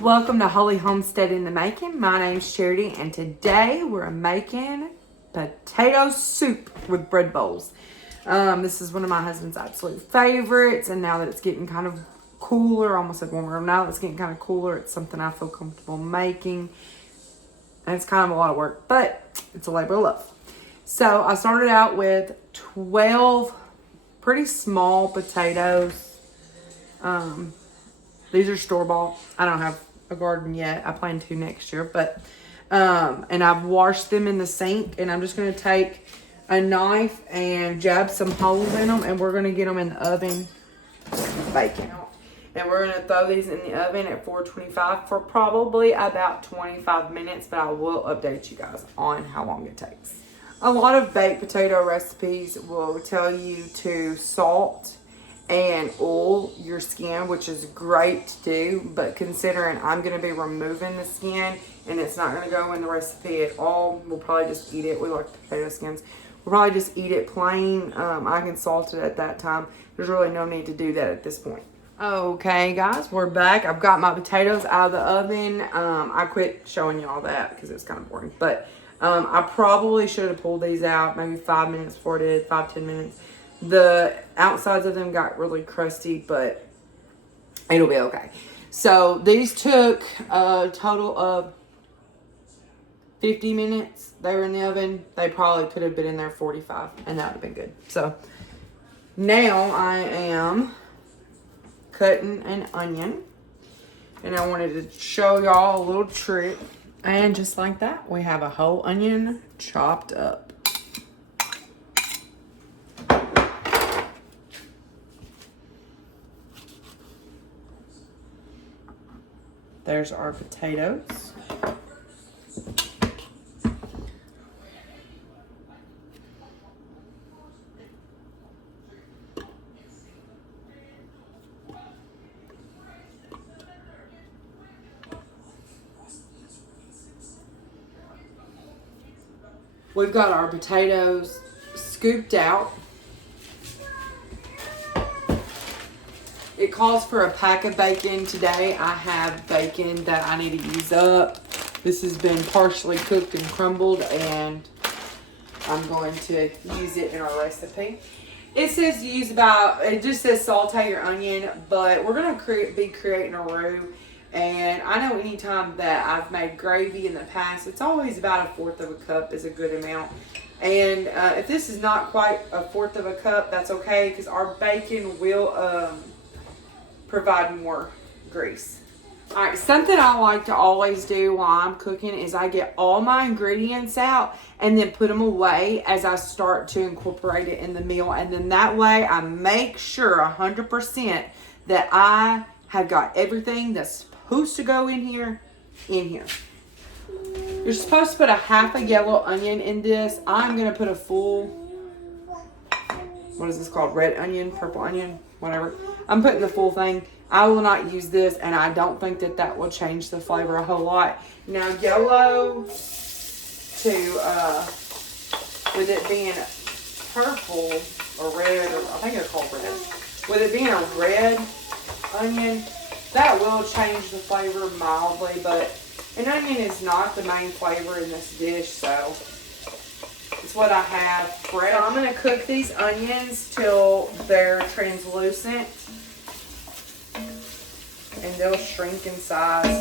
Welcome to Holy Homestead in the Making. My name's Charity, and today we're making potato soup with bread bowls. This is one of my husband's absolute favorites, and now that it's getting kind of cooler, almost like warmer, now that it's getting kind of cooler, it's something I feel comfortable making. And it's kind of a lot of work, but it's a labor of love. So I started out with 12 pretty small potatoes. These are store-bought. I don't have a garden yet. I plan to next year, but and I've washed them in the sink, and I'm just going to take a knife and jab some holes in them, and we're going to get them in the oven baking. And we're going to throw these in the oven at 425 for probably about 25 minutes, but I will update you guys on how long it takes. A lot of baked potato recipes will tell you to salt and oil your skin, which is great to do, but considering I'm going to be removing the skin and it's not going to go in the recipe at all, we'll probably just eat it. We like potato skins. We'll probably just eat it plain. I can salt it at that time. There's really no need to do that at this point. Okay guys, we're back. I've got my potatoes out of the oven. I quit showing you all that because it was kind of boring, but I probably should have pulled these out maybe 5 minutes before I did, 5-10 minutes. The outsides of them got really crusty, but it'll be okay. So these took a total of 50 minutes. They were in the oven. They probably could have been in there 45, and that would have been good. So now I am cutting an onion, and I wanted to show y'all a little trick. And just like that, we have a whole onion chopped up. There's our potatoes. We've got our potatoes scooped out. It calls for a pack of bacon. Today I have bacon that I need to use up. This has been partially cooked and crumbled, and I'm going to use it in our recipe. It says use about, it just says saute your onion, but we're going to be creating a roux. And I know anytime that I've made gravy in the past, it's always about 1/4 of a cup is a good amount. And if this is not quite 1/4 of a cup, that's okay, because our bacon will provide more grease. All right, something I like to always do while I'm cooking is I get all my ingredients out and then put them away as I start to incorporate it in the meal. And then that way I make sure 100% that I have got everything that's supposed to go in here. You're supposed to put a half a yellow onion in this. I'm going to put a full, what is this called? Red onion, purple onion, whatever. I'm putting the full thing. I will not use this, and I don't think that that will change the flavor a whole lot. Now, yellow with it being purple or red, or I think they're called red. With it being a red onion, that will change the flavor mildly, but an onion is not the main flavor in this dish, so it's what I have fresh. So I'm going to cook these onions till they're translucent and they'll shrink in size.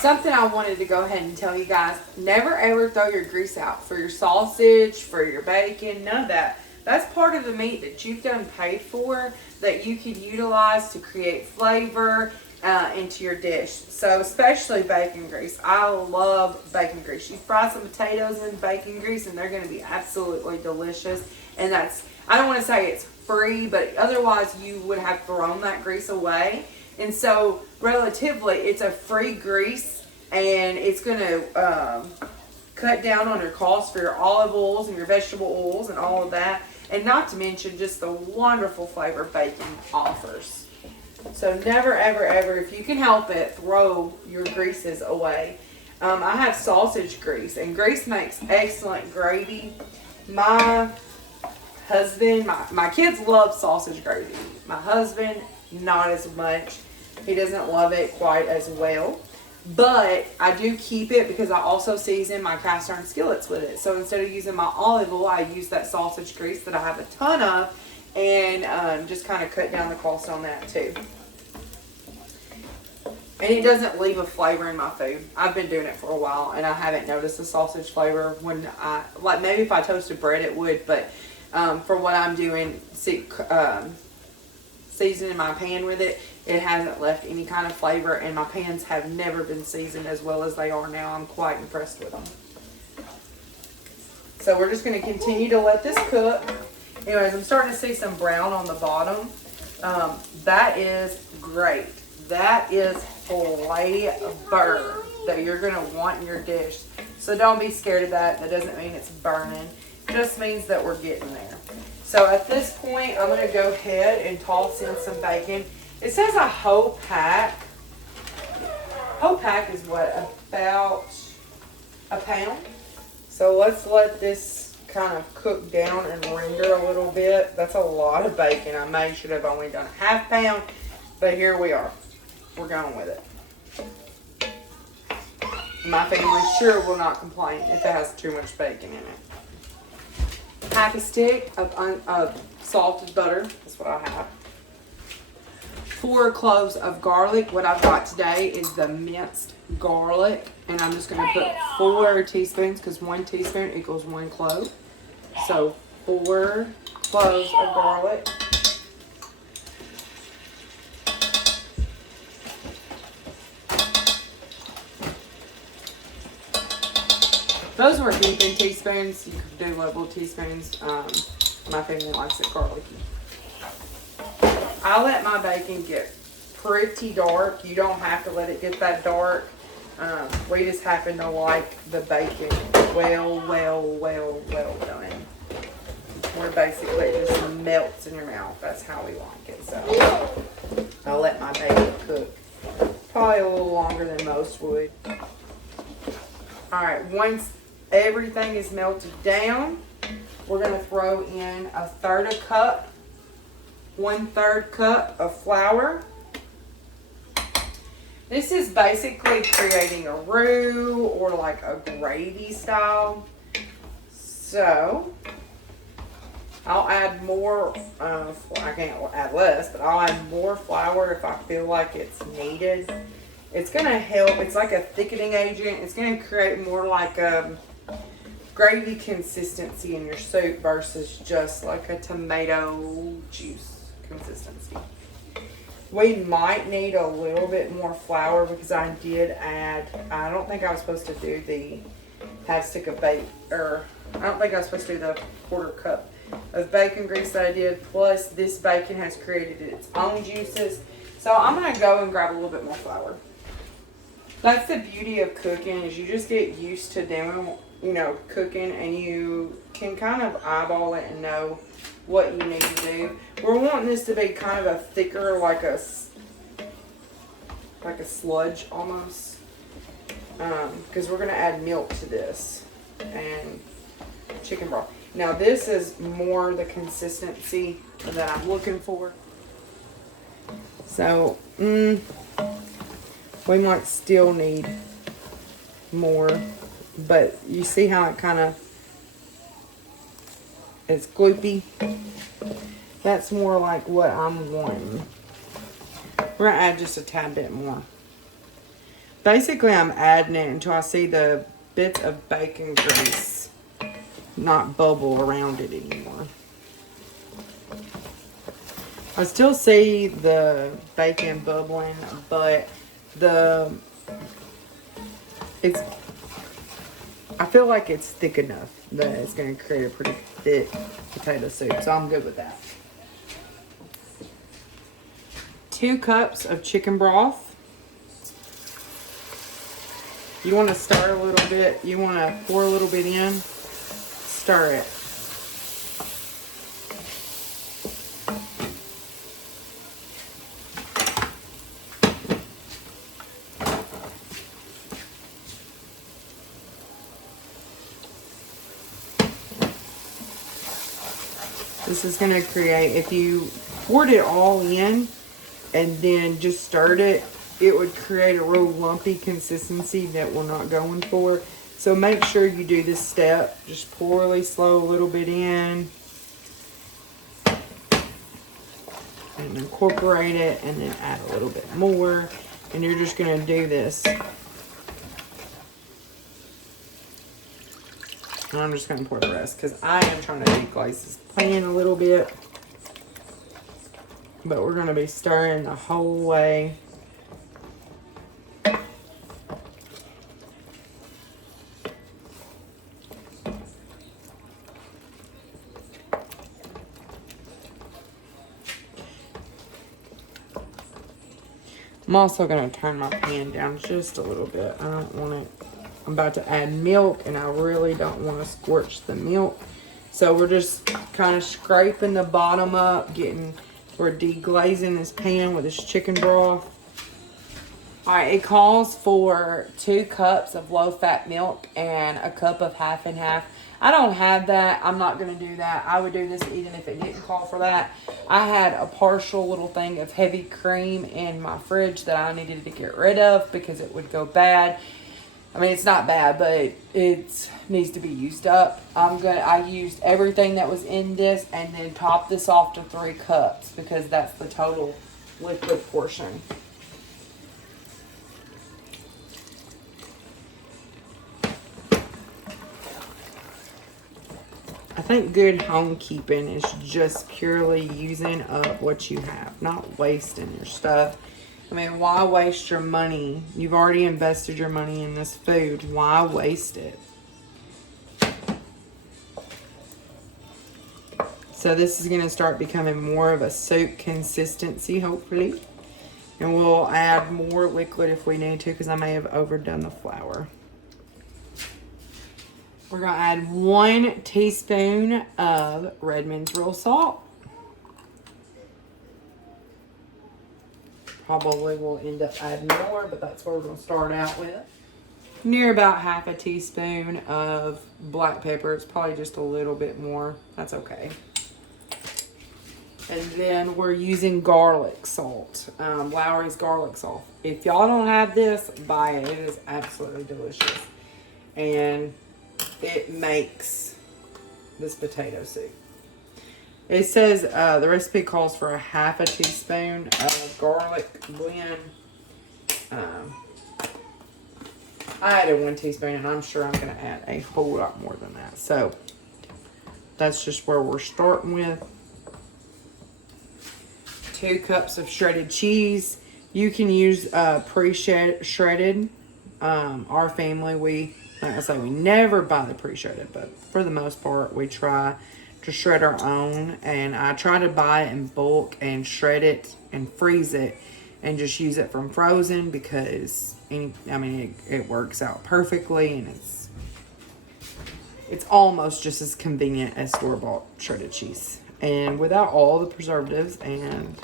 Something I wanted to go ahead and tell you guys, never ever throw your grease out for your sausage, for your bacon, none of that. That's part of the meat that you've done paid for that you could utilize to create flavor into your dish. So especially bacon grease. I love bacon grease. You fry some potatoes in bacon grease and they're going to be absolutely delicious. And that's, I don't want to say it's free, but otherwise you would have thrown that grease away. And so relatively it's a free grease, and it's going to cut down on your costs for your olive oils and your vegetable oils and all of that. And not to mention just the wonderful flavor bacon offers. So never, ever, ever, if you can help it, throw your greases away. I have sausage grease, and grease makes excellent gravy. My husband, my kids love sausage gravy. My husband, not as much. He doesn't love it quite as well. But I do keep it because I also season my cast iron skillets with it. So instead of using my olive oil, I use that sausage grease that I have a ton of, and just kind of cut down the cost on that too. And it doesn't leave a flavor in my food. I've been doing it for a while, and I haven't noticed the sausage flavor when like maybe if I toasted bread it would, but for what I'm doing, seasoning my pan with it, it hasn't left any kind of flavor, and my pans have never been seasoned as well as they are now. I'm quite impressed with them. So we're just going to continue to let this cook. Anyways, I'm starting to see some brown on the bottom. That is great. That is flavor that you're going to want in your dish. So don't be scared of that. That doesn't mean it's burning. It just means that we're getting there. So at this point, I'm going to go ahead and toss in some bacon. It says a whole pack. Whole pack is what, about a pound? So let's let this kind of cook down and render a little bit. That's a lot of bacon. I may should have only done a half pound, but here we are. We're going with it. My family sure will not complain if it has too much bacon in it. Half a stick of salted butter. That's what I have. 4 cloves of garlic. What I've got today is the minced garlic. And I'm just going to put 4 teaspoons because 1 teaspoon equals 1 clove. So 4 cloves of garlic. Those were heaping teaspoons. You could do little teaspoons. My family likes it garlicky. I let my bacon get pretty dark. You don't have to let it get that dark. We just happen to like the bacon well done. Where basically it just melts in your mouth. That's how we like it. So I'll let my bacon cook probably a little longer than most would. Alright, once everything is melted down, we're going to throw in 1/3 cup, 1/3 cup of flour. This is basically creating a roux or like a gravy style. So I'll add more, I can't add less, but I'll add more flour if I feel like it's needed. It's going to help. It's like a thickening agent. It's going to create more like a gravy consistency in your soup versus just like a tomato juice consistency. We might need a little bit more flour because I did add, I don't think I was supposed to do the half stick of bacon, or I don't think I was supposed to do the 1/4 cup of bacon grease that I did. Plus this bacon has created its own juices. So I'm going to go and grab a little bit more flour. That's the beauty of cooking, is you just get used to doing, cooking, and you can kind of eyeball it and know what you need to do. We're wanting this to be kind of a thicker, like a sludge almost, because we're going to add milk to this and chicken broth. Now this is more the consistency that I'm looking for. So, we might still need more, but you see how it kind of, it's gloopy. That's more like what I'm wanting. We're going to add just a tad bit more. Basically, I'm adding it until I see the bits of bacon grease not bubble around it anymore. I still see the bacon bubbling, but I feel like it's thick enough that it's going to create a pretty thick potato soup, so I'm good with that. 2 cups of chicken broth. You want to stir a little bit. You want to pour a little bit in. Stir it. This is going to create, if you poured it all in, and then just stirred it, it would create a real lumpy consistency that we're not going for. So make sure you do this step. Just pour slow a little bit in. And incorporate it, and then add a little bit more. And you're just going to do this. And I'm just going to pour the rest because I am trying to deglaze this pan a little bit. But we're going to be stirring the whole way. I'm also going to turn my pan down just a little bit. I don't want it. I'm about to add milk, and I really don't want to scorch the milk. So we're just kind of scraping the bottom up, we're deglazing this pan with this chicken broth. All right, it calls for 2 cups of low-fat milk and a cup of half and half. I don't have that. I'm not going to do that. I would do this even if it didn't call for that. I had a partial little thing of heavy cream in my fridge that I needed to get rid of because it would go bad. I mean, it's not bad, but it needs to be used up. I used everything that was in this and then topped this off to 3 cups because that's the total liquid portion. I think good homekeeping is just purely using up what you have, not wasting your stuff. I mean, why waste your money? You've already invested your money in this food. Why waste it? So this is going to start becoming more of a soup consistency, hopefully. And we'll add more liquid if we need to because I may have overdone the flour. We're going to add 1 teaspoon of Redmond's Real Salt. Probably will end up adding more, but that's what we're going to start out with. Near about half a teaspoon of black pepper. It's probably just a little bit more. That's okay. And then we're using garlic salt. Lawry's garlic salt. If y'all don't have this, buy it. It is absolutely delicious. And it makes this potato soup. It says the recipe calls for a half a teaspoon of garlic blend. I added 1 teaspoon, and I'm sure I'm going to add a whole lot more than that. So that's just where we're starting with. 2 cups of shredded cheese. You can use pre-shredded. Our family, like I say, we never buy the pre-shredded, but for the most part, we try to shred our own. And I try to buy it in bulk and shred it and freeze it and just use it from frozen because it works out perfectly, and it's almost just as convenient as store-bought shredded cheese and without all the preservatives. And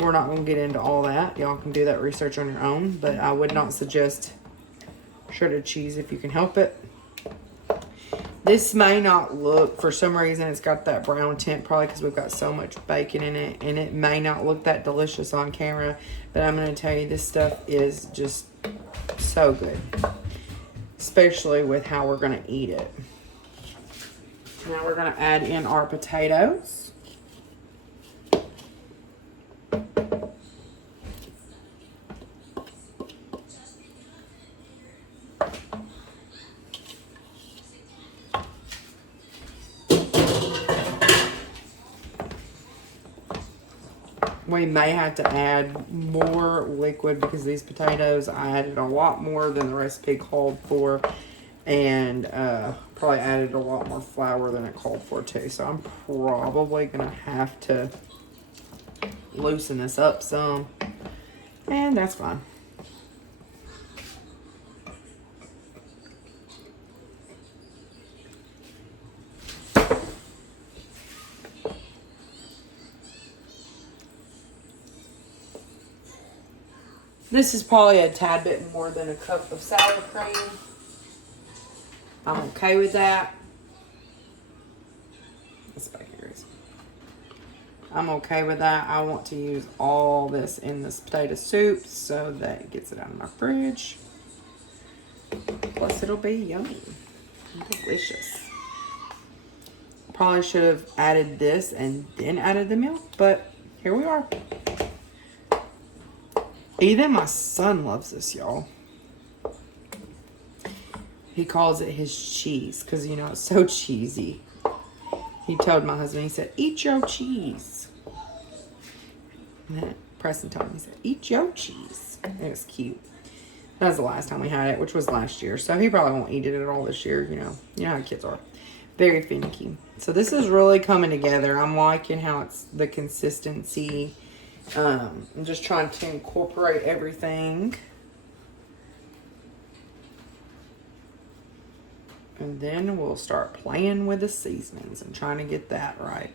we're not going to get into all that. Y'all can do that research on your own, but I would not suggest shredded cheese if you can help it. This may not look, for some reason it's got that brown tint, probably because we've got so much bacon in it, and it may not look that delicious on camera, but I'm going to tell you, this stuff is just so good, especially with how we're going to eat it. Now we're going to add in our potatoes. We may have to add more liquid because these potatoes, I added a lot more than the recipe called for, and probably added a lot more flour than it called for too. So I'm probably going to have to loosen this up some, and that's fine. This is probably a tad bit more than a cup of sour cream. I'm okay with that. This back here is. I'm okay with that. I want to use all this in this potato soup so that it gets it out of my fridge. Plus, it'll be yummy and delicious. Probably should have added this and then added the milk, but here we are. Even my son loves this, y'all. He calls it his cheese because, you know, it's so cheesy. He told my husband, he said, eat your cheese. And then Preston told me, he said, eat your cheese. It was cute. That was the last time we had it, which was last year. So he probably won't eat it at all this year, you know. You know how kids are. Very finicky. So this is really coming together. I'm liking how it's the consistency. I'm just trying to incorporate everything. And then we'll start playing with the seasonings and trying to get that right.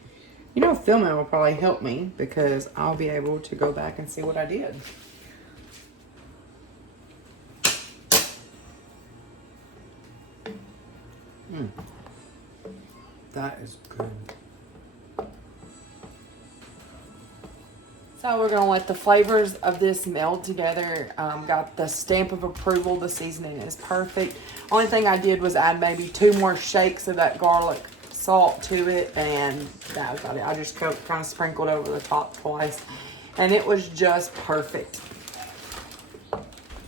You know, filming will probably help me because I'll be able to go back and see what I did. That is good. So we're going to let the flavors of this meld together. Got the stamp of approval. The seasoning is perfect. Only thing I did was add maybe 2 more shakes of that garlic salt to it. And that was about it. I just kind of sprinkled over the top twice. And it was just perfect.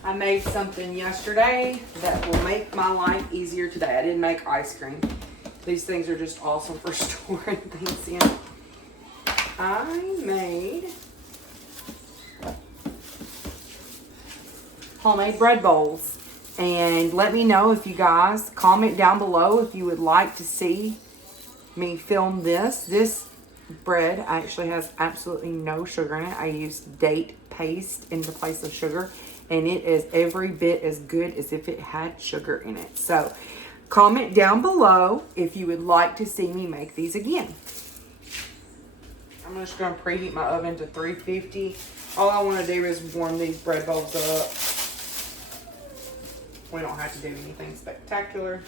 I made something yesterday that will make my life easier today. I didn't make ice cream. These things are just awesome for storing things in. I made homemade bread bowls. And let me know if you guys, comment down below if you would like to see me film this. This bread actually has absolutely no sugar in it. I used date paste in the place of sugar. And it is every bit as good as if it had sugar in it. So comment down below if you would like to see me make these again. I'm just going to preheat my oven to 350. All I want to do is warm these bread bowls up. We don't have to do anything spectacular.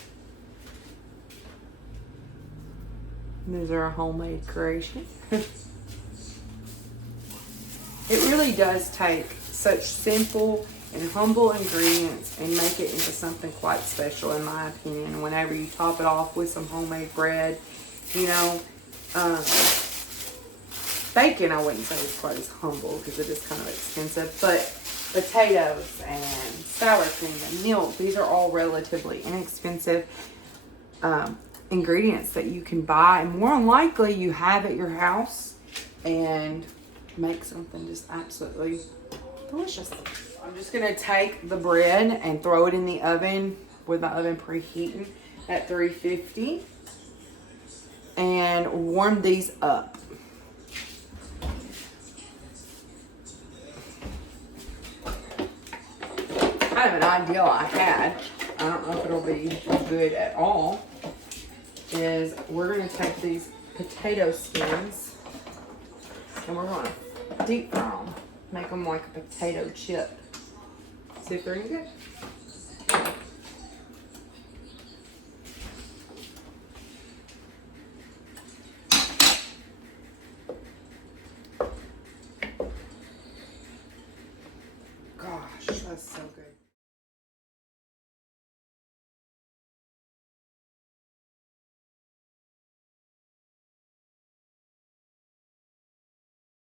These are a homemade creation. It really does take such simple and humble ingredients and make it into something quite special, in my opinion. Whenever you top it off with some homemade bread, you know, bacon I wouldn't say is quite as humble because it is kind of expensive, but potatoes and sour cream and milk, these are all relatively inexpensive ingredients that you can buy, and more than likely you have at your house, and make something just absolutely delicious. I'm just going to take the bread and throw it in the oven with my oven preheating at 350 and warm these up. Kind of an idea I had, I don't know if it'll be good at all, is we're going to take these potato skins and we're going to deep fry them. Make them like a potato chip. See if they're any good. Gosh, that's so good.